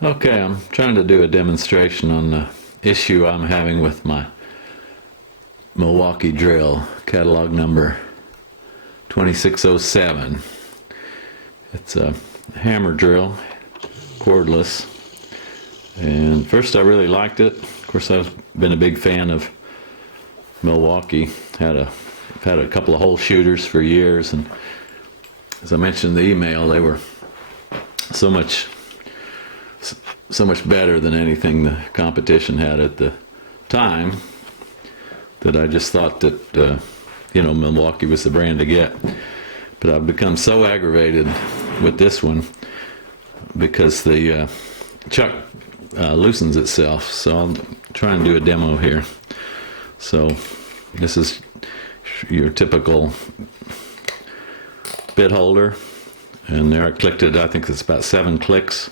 Okay, I'm trying to do a demonstration on the issue I'm having with my Milwaukee drill, catalog number 2607. It's a hammer drill, cordless, and first I really liked it. Of course, I've been a big fan of Milwaukee. I've had a couple of hole shooters for years, and as I mentioned in the email, they were so much better than anything the competition had at the time that I just thought that Milwaukee was the brand to get. But I've become so aggravated with this one because the chuck loosens itself. So I'll try and do a demo here. So this is your typical bit holder, and there I clicked it. I think it's about 7 clicks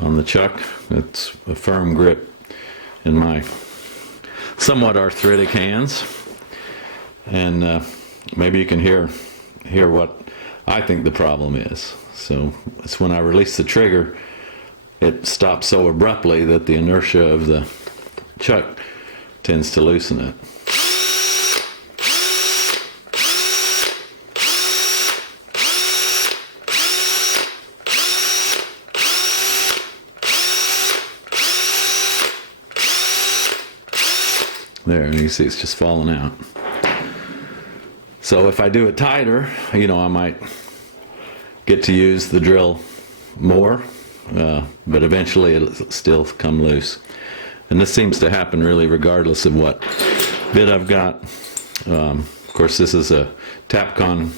on the chuck. It's a firm grip in my somewhat arthritic hands, and maybe you can hear what I think the problem is. So it's when I release the trigger, it stops so abruptly that the inertia of the chuck tends to loosen it. There, and you see it's just falling out. So if I do it tighter, I might get to use the drill more, but eventually it'll still come loose. And this seems to happen really regardless of what bit I've got. Of course, this is a Tapcon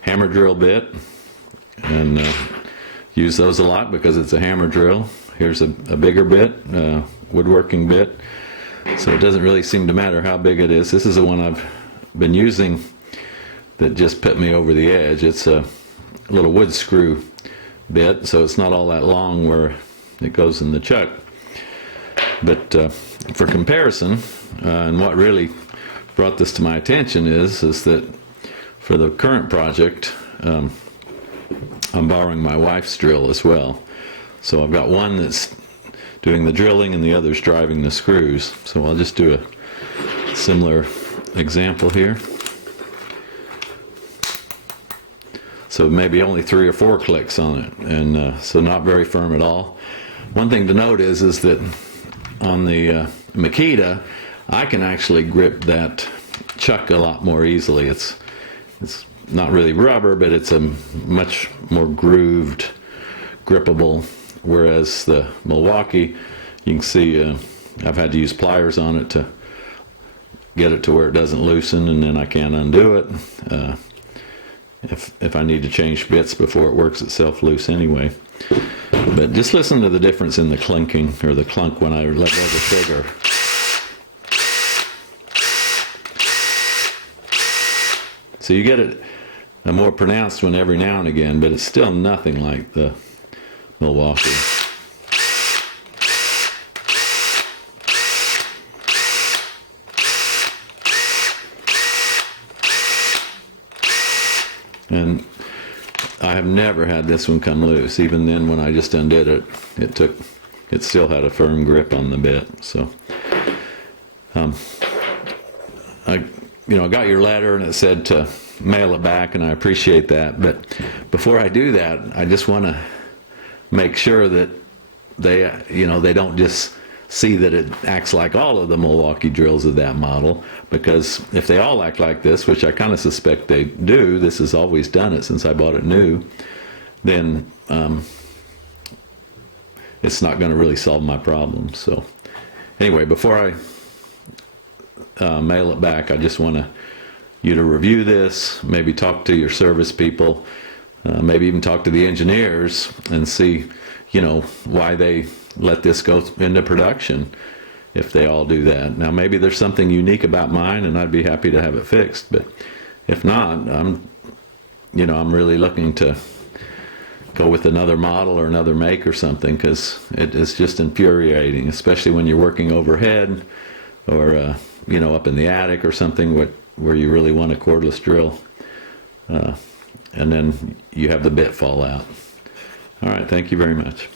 hammer drill bit, and use those a lot because it's a hammer drill. Here's a bigger bit, woodworking bit. So it doesn't really seem to matter how big it is. This is the one I've been using that just put me over the edge. It's a little wood screw bit, so it's not all that long where it goes in the chuck. But for comparison, and what really brought this to my attention is that for the current project, I'm borrowing my wife's drill as well. So I've got one that's doing the drilling and the other's driving the screws. So I'll just do a similar example here. So maybe only 3 or 4 clicks on it, and so not very firm at all. One thing to note is that on the Makita, I can actually grip that chuck a lot more easily. It's not really rubber, but it's a much more grooved, grippable. Whereas the Milwaukee, you can see I've had to use pliers on it to get it to where it doesn't loosen, and then I can't undo it if I need to change bits before it works itself loose anyway. But just listen to the difference in the clinking, or the clunk, when I let go of the trigger. So you get it a more pronounced one every now and again, but it's still nothing like the Milwaukee. And I have never had this one come loose. Even then, when I just undid it, it still had a firm grip on the bit. So I got your letter, and it said to mail it back, and I appreciate that. But before I do that, I just want to make sure that they don't just see that it acts like all of the Milwaukee drills of that model, because if they all act like this, which I kind of suspect they do, this has always done it since I bought it new, then it's not going to really solve my problem. So anyway, before I mail it back, I just want you to review this, maybe talk to your service people, maybe even talk to the engineers and see, why they let this go into production if they all do that. Now, maybe there's something unique about mine, and I'd be happy to have it fixed. But if not, I'm really looking to go with another model or another make or something, because it is just infuriating, especially when you're working overhead or up in the attic or something where you really want a cordless drill. And then you have the bit fall out. All right, thank you very much.